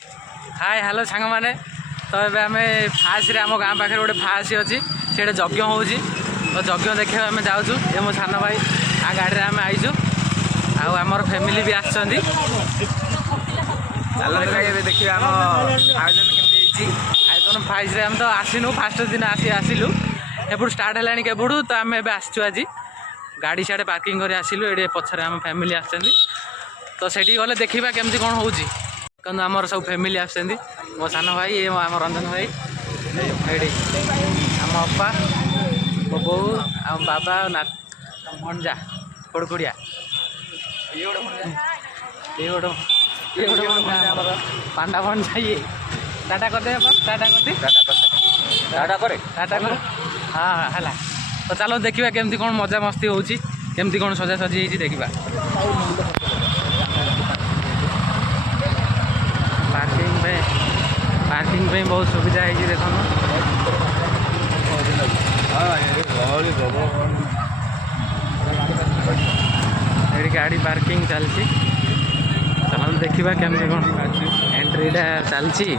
Hi hello सांग मैंने तो ये आम फाँस आम गाँ पाखे गोटे फाँस अच्छी से यज्ञ हो तो यज्ञ देखा आम जाऊँ ये मो सान भाई आ गाड़ी में आम आईचु आमर फैमिली भी आसछंती चल देखिए आम आयोजन केमती आयोजन फाइज आम तो आसीनु फास्ट दिन आसिलु एपटू स्टार्ट है केबड़ू तो आम ए आसचु आज गाड़ी साढ़े पार्किंग कर आसिलु ये पछरे आम फैमिली आसछंती तो सेठी गले देखा केमती कौन होउची कहूँ आमर सब फैमिली आसछंती मो सान भाई ये आम रंजन भाई ये आम अप्पा मो बो आम बाबा ना भंजा खोड़खोड़िया ये गोटे पांडा भंजा ये टाटा करदे टाटा करदी टाटा कर हाँ है तो चलो देखा केमती कौन मजा मस्ती होची केमती कौन सजासजी होती देखा पार्किंग पे बहुत सुविधा है देख गाड़ी पार्किंग चलती चल देखा केमती कौन एंट्रीटा चलती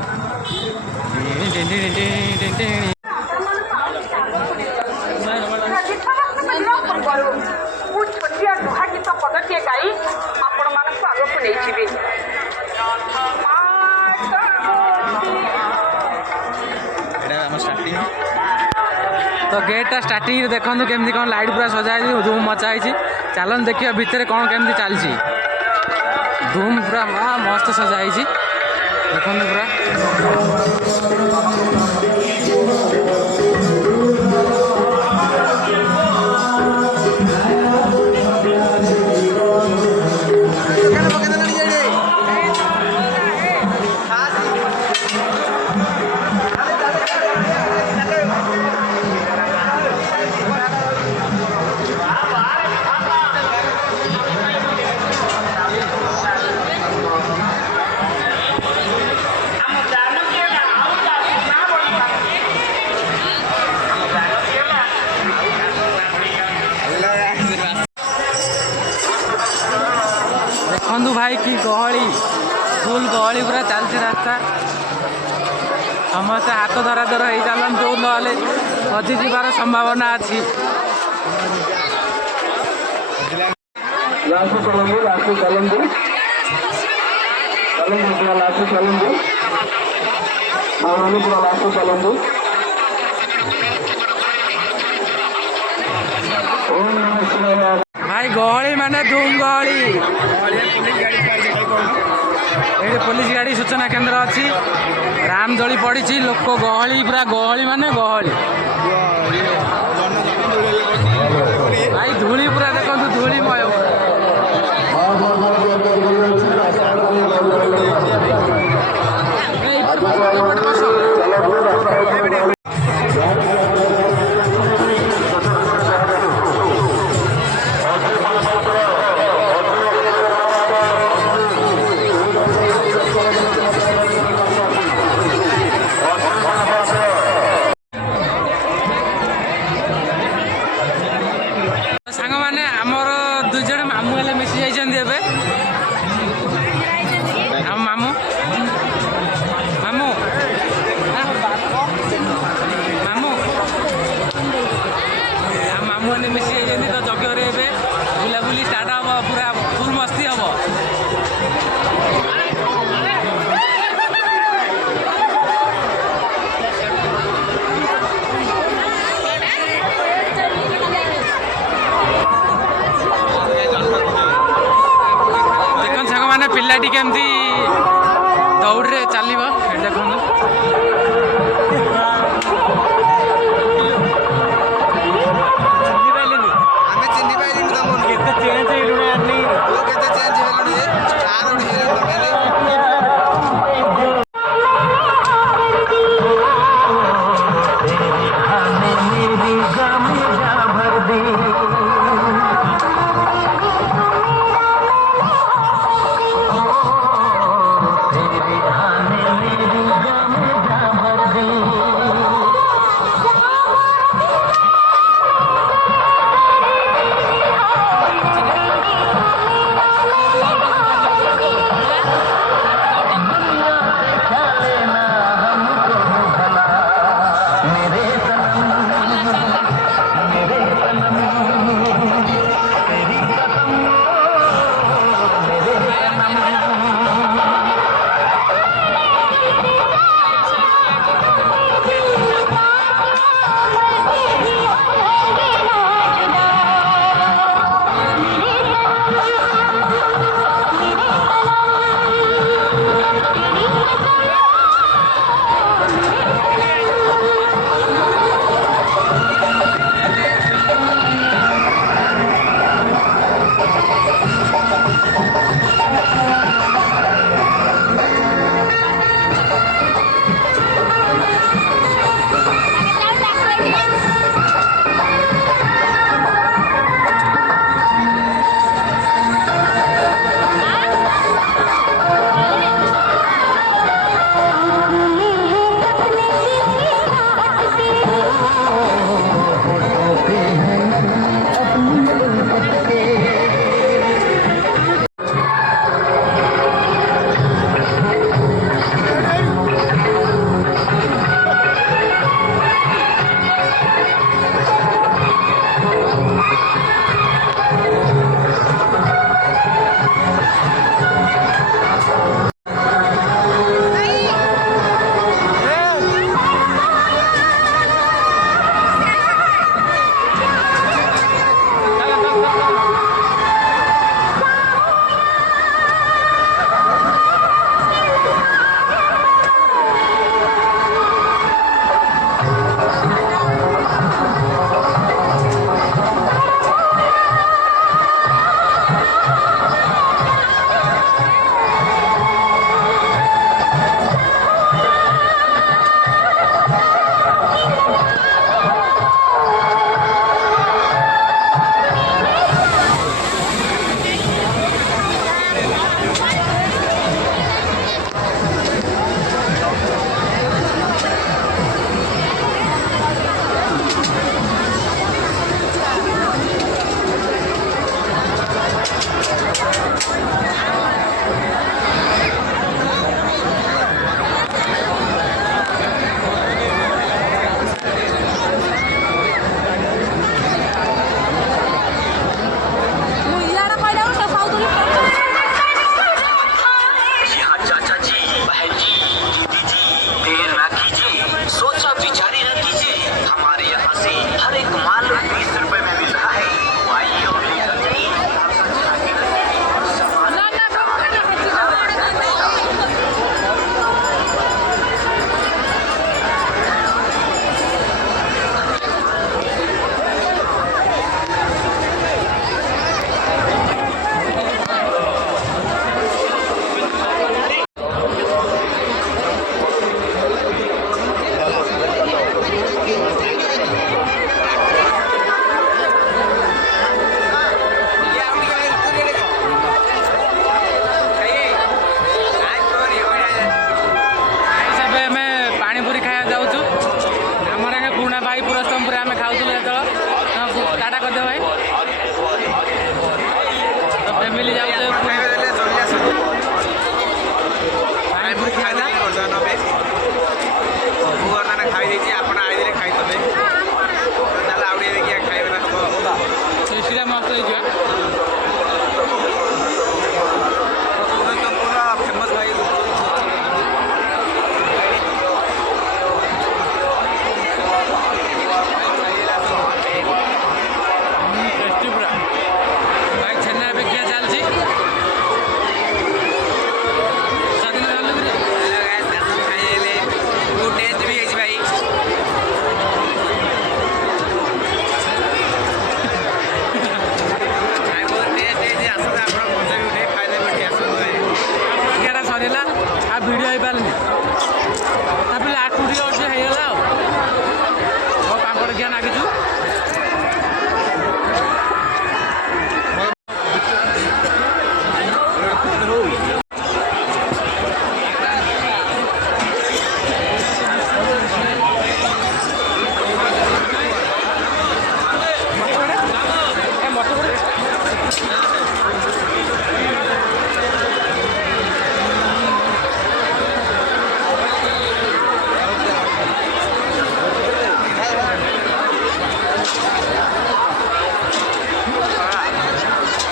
छोटिया लुहा गीत पदटे गाई आपण मानक आगक नहीं तो गेटा स्टार्टिंग देखो केमती कौन लाइट पूरा सजाई धूम मचाई चलन देखिए भितर कौन केमती चलती धूम पूरा मस्त सजाई देखो पूरा देखु भाई कि गहली फुल गहली पूरा चलती रास्ता समस्त हाथ धरा धर हो चलतु ना हजि जीवार संभावना अच्छी भाई गहली माने धूम गहली ये पुलिस गाड़ी सूचना केंद्र अच्छी रामदोली पड़ी लोक गहली पूरा गहली माने गहली भाई धूली पूरा देखो धूलीमय सांग मैंने आमर दुई जन मामू हेल्ले मिसी जाइए आम मामू मामू मामू आम मामू मैंने मिसी जाइए तो यज्ञ बुलाबुली स्टार्ट हम पूरा फुल मस्ती हम माने पिलाटी केमती दौड़ चलो देखो देर ना कीजिए, सोचा विचारी ना कीजिए, हमारे यहाँ से हर एक माल 20 रुपए में मिल रहा है। तो आइए और लेकर जाइए। आपका चला के रखिए और सामान हिसाब आम पानीपुरी खाया जाऊँ आमर आगे पुराना भाई पुरस्तमपुर आम खाऊल जो टाटा करदे भाई तो फैमिली जाऊँ ପାଣିପୁରୀ ଖାଇଲା ବର୍ତ୍ତମାନ ଏବେ ସବୁ ବର୍ତ୍ତମାନ ଖାଇ ଦେଇଛି ଆପଣ ଆଇଥିଲେ ଖାଇଦେବେ ତାହେଲେ ଆଉ ଟିକେ ଦେଖିଆ ଖାଇବେ ହବ ସେଟା ମସ୍ତ ହେଇଯିବା ପୁରା ଫେମସ୍ ଭାଇ टेस्टी पूरा भाई छेना ଏବେ ଖିଆ ଚାଲିଛି ସ୍ୱାଧୀନ ଆଲୁରେ ଖାଇଲେ ବହୁତ ଟେଷ୍ଟ ବି ହେଇଛି ଭାଇ ଭାଇ ବହୁତ ଟେଷ୍ଟ ହେଇଛି ଆସନ୍ତୁ ଆପଣ ମଜା ବି ଉଠେଇ ଖାଇଦେବେ ଏଠି ଆସନ୍ତୁ ଭାଇ ଖିଆଟା ସରିଲା ଆଉ ଭିଡ଼ିଓ ହେଇପାରିନି ତାପରେ ଲାଷ୍ଟକୁ ଟିକେ ଅଛି ହେଇଗଲା ଆଉ ପାମ୍ପଡ଼ ଖିଆ ନାଗିଛୁ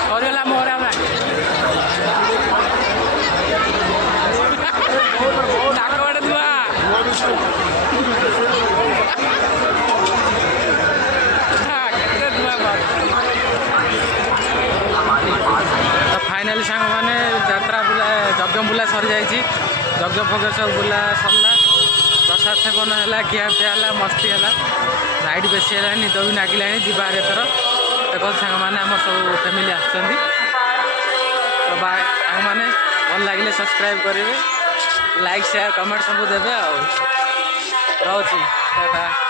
ସରିଗଲା ମୋର ଆମେ ନାକ ବାଟେ ଧୁଆ କେତେ ଧୁଆ ତ ଫାଇନାଲି ସାଙ୍ଗମାନେ ଯାତ୍ରା ବୁଲା ଯଜ୍ଞ ବୁଲା ସରିଯାଇଛି ଯଜ୍ଞ ଫଜ୍ଞ ସବୁ ବୁଲା ସରିଲା ପ୍ରସାଦ ସେବନ ହେଲା ଖିଆପିଆ ହେଲା ମସ୍ତି ହେଲା ନାଇଟ୍ ବେଶୀ ହେଲାଣି ନିଦ ବି ଲାଗିଲାଣି ଯିବାରେ ଏଥର ଦେଖନ୍ତୁ ସାଙ୍ଗମାନେ ଆମର ସବୁ ଫ୍ୟାମିଲି ଆସୁଛନ୍ତି ତ ବାଏ ସାଙ୍ଗମାନେ ଭଲ ଲାଗିଲେ ସବସ୍କ୍ରାଇବ୍ କରିବେ ଲାଇକ୍ ସେୟାର କମେଣ୍ଟ ସବୁ ଦେବେ ଆଉ ରହୁଛି ଟାଟା।